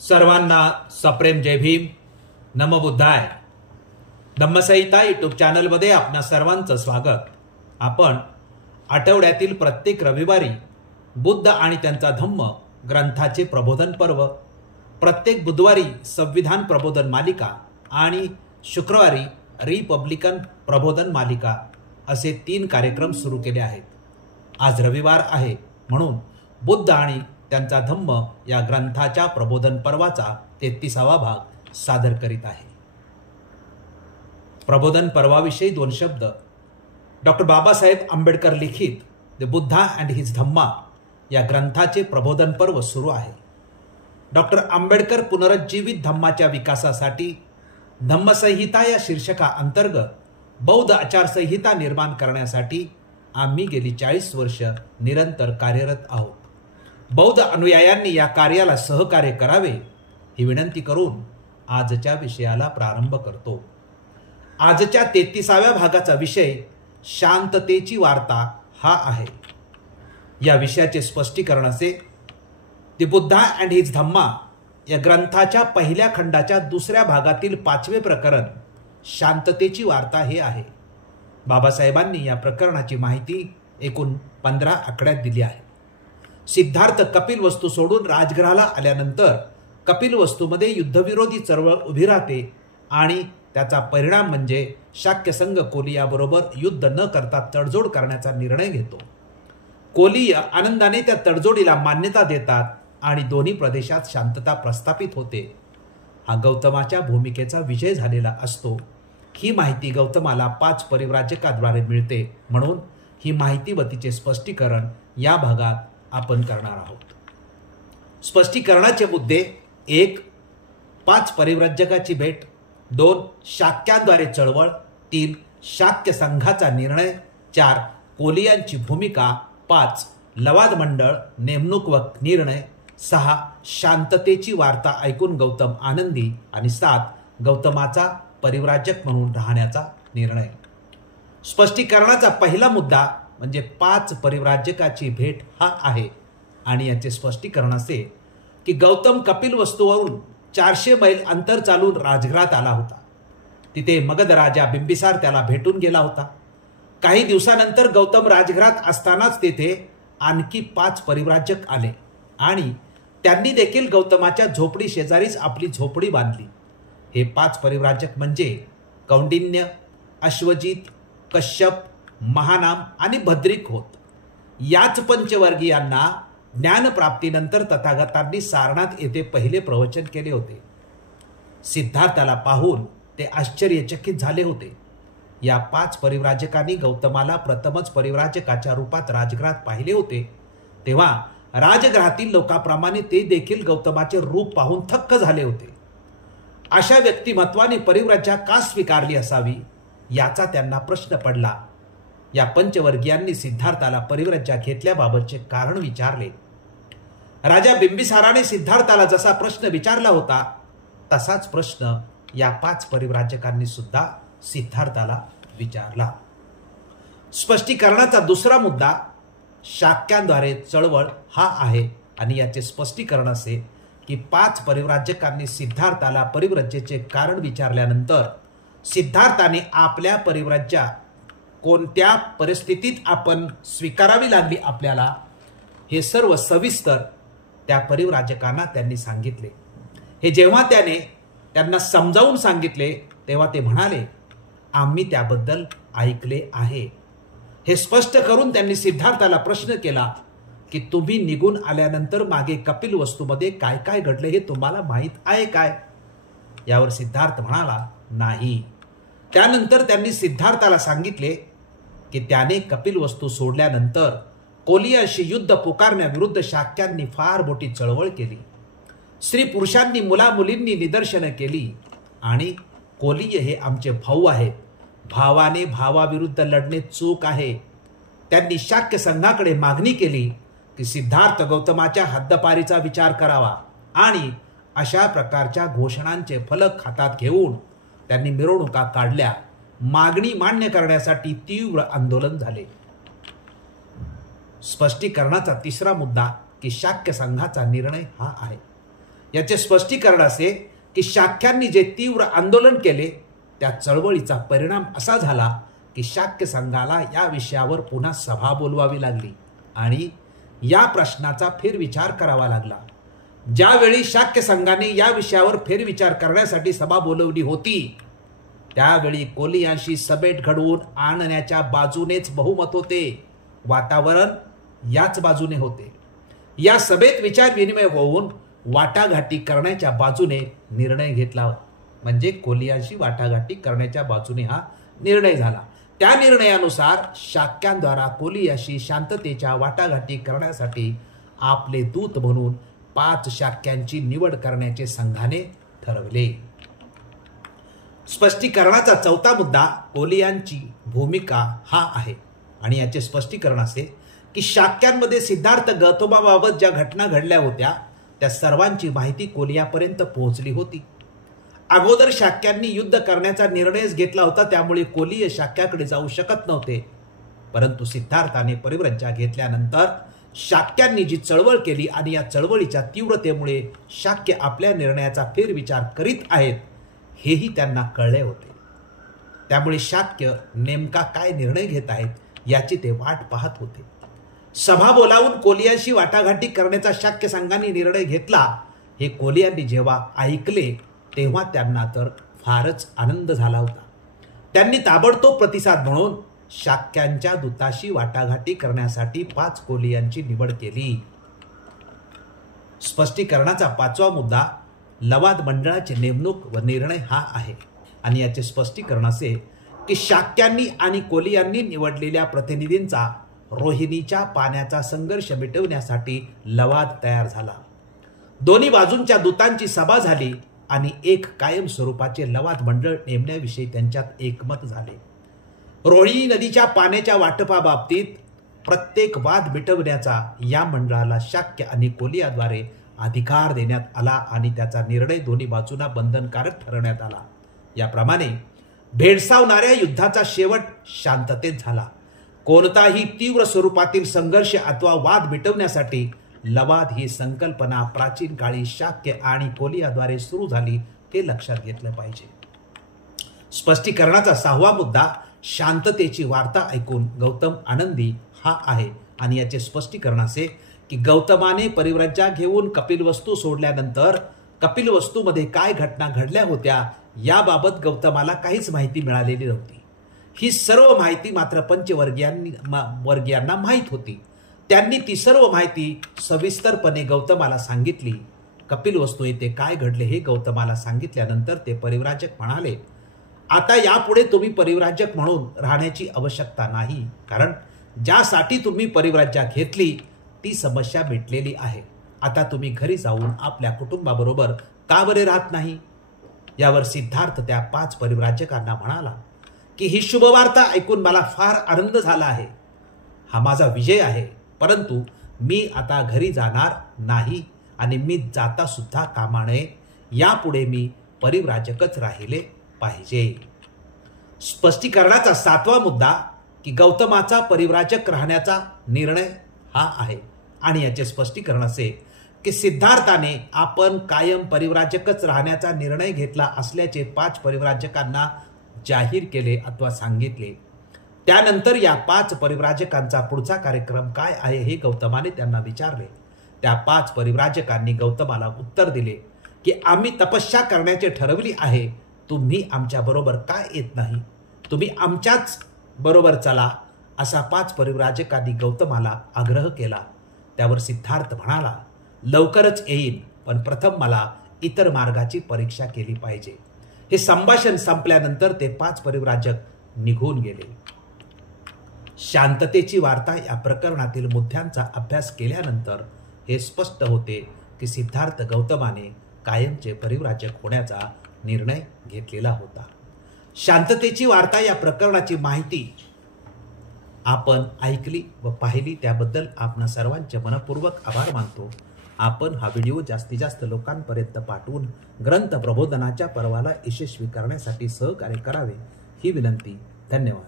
सर्वांना सप्रेम जय भीम. नमबुद्धाय. धम्मसंहिता यूट्यूब चॅनलमध्ये आपणा सर्वांचं स्वागत. आपण आठवड्यातील प्रत्येक रविवारी बुद्ध आणि त्यांचा धम्म ग्रंथाचे प्रबोधन पर्व, प्रत्येक बुधवारी संविधान प्रबोधन मालिका आणि शुक्रवारी रिपब्लिकन प्रबोधन मालिका असे 3 कार्यक्रम सुरू केले आहेत. आज रविवार आहे म्हणून बुद्ध आणि त्यांचा धम्म या ग्रंथाच्या प्रबोधन पर्वाचा 33वा भाग सादर करीत आहे. प्रबोधन पर्वाविषयी 2 शब्द. डॉक्टर बाबासाहेब आंबेडकर लिखित द बुद्धा अँड हिज धम्मा या ग्रंथाचे प्रबोधन पर्व सुरू आहे. डॉक्टर आंबेडकर पुनरुज्जीवित धम्माच्या विकासासाठी धम्मसंहिता या शीर्षका अंतर्गत बौद्ध आचारसंहिता निर्माण करण्यासाठी आम्ही गेली 40 वर्ष निरंतर कार्यरत आहोत. बौद्ध अनुयायांनी या कार्याला सहकार्य करावे ही विनंती करून आजच्या विषयाला प्रारंभ करतो. आजच्या 33व्या भागाचा विषय शांततेची वार्ता हा आहे. या विषयाचे स्पष्टीकरण असे: द बुद्धा अँड हिज धम्मा या ग्रंथाच्या पहिल्या खंडाच्या 2ऱ्या भागातील 5वे प्रकरण शांततेची वार्ता हे आहे. बाबासाहेबांनी या प्रकरणाची माहिती एकूण 15 आकड्यात दिली आहे. सिद्धार्थ कपिलवस्तू सोडून राजगृहाला आल्यानंतर कपिलवस्तूमध्ये युद्धविरोधी चळवळ उभी राहते आणि त्याचा परिणाम म्हणजे शाक्यसंघ कोलियाबरोबर युद्ध न करता तडजोड करण्याचा निर्णय घेतो. कोलीय आनंदाने त्या तडजोडीला मान्यता देतात आणि दोन्ही प्रदेशात शांतता प्रस्थापित होते. हा गौतमाच्या भूमिकेचा विजय झालेला असतो. ही माहिती गौतमाला 5 परिव्राजकाद्वारे मिळते. म्हणून ही माहिती व तिचे स्पष्टीकरण या भागात आपण करणार आहोत. स्पष्टीकरणाचे मुद्दे: 1. 5 परिव्राजकाची भेट. 2. शाक्यांद्वारे चळवळ. 3. शाक्य संघाचा निर्णय. 4. कोलियांची भूमिका. 5. लवाद मंडळ नेमणूक व निर्णय. 6. शांततेची वार्ता ऐकून गौतम आनंदी. आणि 7. गौतमाचा परिव्राजक म्हणून राहण्याचा निर्णय. स्पष्टीकरणाचा पहिला मुद्दा म्हणजे 5 परिव्राजकाची भेट हा आहे आणि याचे स्पष्टीकरण असे की गौतम कपिलवस्तूवरून 400 मैल अंतर चालून राजगृहात आला होता. तिथे मगध राजा बिंबिसार त्याला भेटून गेला होता. काही दिवसानंतर गौतम राजगृहात असतानाच तेथे आणखी 5 परिव्राजक आले आणि त्यांनी देखील गौतमाच्या झोपडी शेजारीच आपली झोपडी बांधली. हे 5 परिव्राजक म्हणजे कौंडिन्य, अश्वजित, कश्यप, महानाम आणि भद्रिक होत. याच पंचवर्गीयांना ज्ञानप्राप्तीनंतर तथागतांनी सारनाथ येथे पहिले प्रवचन केले होते. सिद्धार्थाला पाहून ते आश्चर्यचकित झाले होते. या 5 परिव्राजकांनी गौतमाला प्रथमच परिव्राजकाच्या रूपात राजगृहात पाहिले होते तेव्हा राजगृहातील लोकांप्रमाणे ते देखील गौतमाचे रूप पाहून थक्क झाले होते. अशा व्यक्तिमत्वाने परिव्राजा का स्वीकारली असावी याचा त्यांना प्रश्न पडला. या पंचवर्गीयांनी सिद्धार्थाला परिव्राजा घेतल्याबाबतचे कारण विचारले. राजा बिंबिसाराने सिद्धार्थाला जसा प्रश्न विचारला होता तसाच प्रश्न या 5 परिव्राजकांनी सुद्धा सिद्धार्थाला विचारला. स्पष्टीकरणाचा दुसरा मुद्दा शाक्यांद्वारे चळवळ हा आहे आणि याचे स्पष्टीकरण असे की 5 परिव्राजकांनी सिद्धार्थाला परिव्राजेचे कारण विचारल्यानंतर सिद्धार्थाने आपल्या परिव्राज्या कोणत्या परिस्थितीत आपण स्वीकारावी लागली आपल्याला हे सर्व सविस्तर त्या परिव्राजकांना त्यांनी सांगितले. हे जेव्हा त्यांना समजावून सांगितले तेव्हा ते म्हणाले, आम्ही त्याबद्दल ऐकले आहे. हे स्पष्ट करून त्यांनी सिद्धार्थाला प्रश्न केला की तुम्ही निघून आल्यानंतर मागे कपिलवस्तूमध्ये काय काय घडले हे तुम्हाला माहीत आहे काय? यावर सिद्धार्थ म्हणाला, नाही. त्यानंतर त्यांनी सिद्धार्थाला सांगितले की त्याने कपिलवस्तू सोडल्यानंतर कोलियांशी युद्ध पुकारण्याविरुद्ध शाक्यांनी फार मोठी चळवळ केली. स्त्री पुरुषांनी मुलामुलींनी निदर्शनं केली आणि कोलिय हे आमचे भाऊ आहेत. भावाने भावाविरुद्ध लढणे चूक आहे. त्यांनी शाक्य संघाकडे मागणी केली की सिद्धार्थ गौतमाच्या हद्दपारीचा विचार करावा आणि अशा प्रकारच्या घोषणांचे फलक हातात घेऊन त्यांनी मिरवणुका काढल्या. मागणी मान्य करण्यासाठी तीव्र आंदोलन झाले. स्पष्टीकरणाचा तिसरा मुद्दा की शाक्य संघाचा निर्णय हा आहे. याचे स्पष्टीकरण असे की शाक्यांनी जे तीव्र आंदोलन केले त्या चळवळीचा परिणाम असा झाला की शाक्य संघाला या विषयावर पुन्हा सभा बोलवावी लागली आणि या प्रश्नाचा फेरविचार करावा लागला. ज्यावेळी शाक्य संघाने या विषयावर फेरविचार करण्यासाठी सभा बोलवली होती त्यावेळी कोलियांशी सभेत घडवून आणण्याच्या बाजूनेच बहुमत होते. वातावरण याच बाजूने होते. या सभेत विचार विनिमय होऊन वाटाघाटी करण्याच्या बाजूने निर्णय घेतला. म्हणजे कोलियांशी वाटाघाटी करण्याच्या बाजूने हा निर्णय झाला. त्या निर्णयानुसार शाक्यांद्वारा कोलियाशी शांततेच्या वाटाघाटी करण्यासाठी आपले दूत म्हणून 5 शाक्यांची निवड करण्याचे संघाने ठरवले. स्पष्टीकरणाचा चौथा मुद्दा कोलियांची भूमिका हा आहे आणि याचे स्पष्टीकरण असे की शाक्यांमध्ये सिद्धार्थ गौतमाबाबत ज्या घटना घडल्या होत्या त्या सर्वांची माहिती कोलियापर्यंत पोहोचली होती. अगोदर शाक्यांनी युद्ध करण्याचा निर्णयच घेतला होता त्यामुळे कोलीय शाक्याकडे जाऊ शकत नव्हते. परंतु सिद्धार्थाने परिव्रज्या घेतल्यानंतर शाक्यांनी जी चळवळ केली आणि या चळवळीच्या तीव्रतेमुळे शाक्य आपल्या निर्णयाचा फेरविचार करीत आहेत हेही त्यांना कळले होते. त्यामुळे शाक्य नेमका काय निर्णय घेत आहेत याची ते वाट पाहत होते. सभा बोलावून कोलियांशी वाटाघाटी करण्याचा शाक्य संघाने निर्णय घेतला हे कोलियांनी जेव्हा ऐकले तेव्हा त्यांना तर फारच आनंद झाला होता. त्यांनी ताबडतोब प्रतिसाद म्हणून शाक्यांच्या दूताशी वाटाघाटी करण्यासाठी 5 कोलियांची निवड केली. स्पष्टीकरणाचा 5वा मुद्दा लवाद मंडळाची नेमणूक व निर्णय हा आहे आणि याचे स्पष्टीकरण असे की शाक्यांनी आणि कोलियांनी निवडलेल्या प्रतिनिधींचा रोहिणीच्या पाण्याचा संघर्ष मिटवण्यासाठी लवाद तयार झाला. दोन्ही बाजूंच्या दूतांची सभा झाली आणि एक कायम स्वरूपाचे लवाद मंडळ नेमण्याविषयी त्यांच्यात एकमत झाले. रोहिणी नदीच्या पाण्याच्या वाटपाबाबतीत प्रत्येक वाद मिटवण्याचा या मंडळाला शाक्य आणि कोलियाद्वारे अधिकार देण्यात आला आणि त्याचा निर्णय दोन्ही बाजूंना बंधनकारक ठरवण्यात आला. याप्रमाणे भेडसावणाऱ्या युद्धाचा शेवट शांततेत झाला. कोणताही तीव्र स्वरूपातील संघर्ष अथवा वाद मिटवण्यासाठी लवाद ही संकल्पना प्राचीन काळी शाक्य आणि कोलियाद्वारे सुरू झाली हे लक्षात घेतलं पाहिजे. स्पष्टीकरणाचा 6वा मुद्दा शांततेची वार्ता ऐकून गौतम आनंदी हा आहे आणि याचे स्पष्टीकरण असे की गौतमाने परिव्रज्या घेऊन कपिलवस्तू सोडल्यानंतर कपिलवस्तूमध्ये काय घटना घडल्या होत्या याबाबत गौतमाला काहीच माहिती मिळालेली नव्हती. ही सर्व माहिती मात्र पंचवर्गीयांना माहीत होती. त्यांनी ती सर्व माहिती सविस्तरपणे गौतमाला सांगितली. कपिलवस्तू येथे काय घडले हे गौतमाला सांगितल्यानंतर ते परिव्राजक म्हणाले, आता यापुढे तुम्ही परिव्राजक म्हणून राहण्याची आवश्यकता नाही, कारण ज्यासाठी तुम्ही परिव्राज्या घेतली ती समस्या मिटलेली आहे. आता तुम्ही घरी जाऊन आपल्या कुटुंबाबरोबर का बरे राहत नाही. यावर सिद्धार्थ त्या 5 परिव्राजकांना म्हणाला की ही शुभवार्ता ऐकून मला फार आनंद झाला आहे. हा माझा विजय आहे, परंतु मी आता घरी जाणार नाही आणि मी जाता सुद्धा कामा नये. यापुढे मी परिव्राजकच राहिले पाहिजे. स्पष्टीकरणाचा 7वा मुद्दा की गौतमाचा परिव्राजक राहण्याचा निर्णय हा आहे आणि याचे स्पष्टीकरण असे की सिद्धार्थाने आपण कायम परिव्राजकच राहण्याचा निर्णय घेतला असल्याचे 5 परिव्राजकांना जाहीर केले अथवा सांगितले. त्यानंतर या 5 परिव्राजकांचा पुढचा कार्यक्रम काय आहे हे गौतमाने त्यांना विचारले. त्या 5 परिव्राजकांनी गौतमाला उत्तर दिले की आम्ही तपस्या करण्याचे ठरवली आहे. तुम्ही आमच्या बरोबर काय येत नाही. तुम्ही आमच्याच बरोबर चला असा 5 परिव्राजकांनी गौतमाला आग्रह केला. त्यावर सिद्धार्थ म्हणाला, लवकरच येईन, पण प्रथम मला इतर मार्गाची परीक्षा केली पाहिजे. हे संभाषण संपल्यानंतर ते 5 परिव्राजक निघून गेले. शांततेची वार्ता या प्रकरणातील मुद्द्यांचा अभ्यास केल्यानंतर हे स्पष्ट होते की सिद्धार्थ गौतमाने कायमचे परिव्राजक होण्याचा निर्णय घेतलेला होता. शांततेची वार्ता या प्रकरणाची माहिती आपण ऐकली व पाहिली त्याबद्दल आपण सर्वांचे मनपूर्वक आभार मानतो. आपण हा व्हिडिओ जास्तीत जास्त लोकांपर्यंत पाठवून ग्रंथ प्रबोधनाच्या पर्वाला यशस्वी करण्यासाठी सहकार्य करावे ही विनंती. धन्यवाद.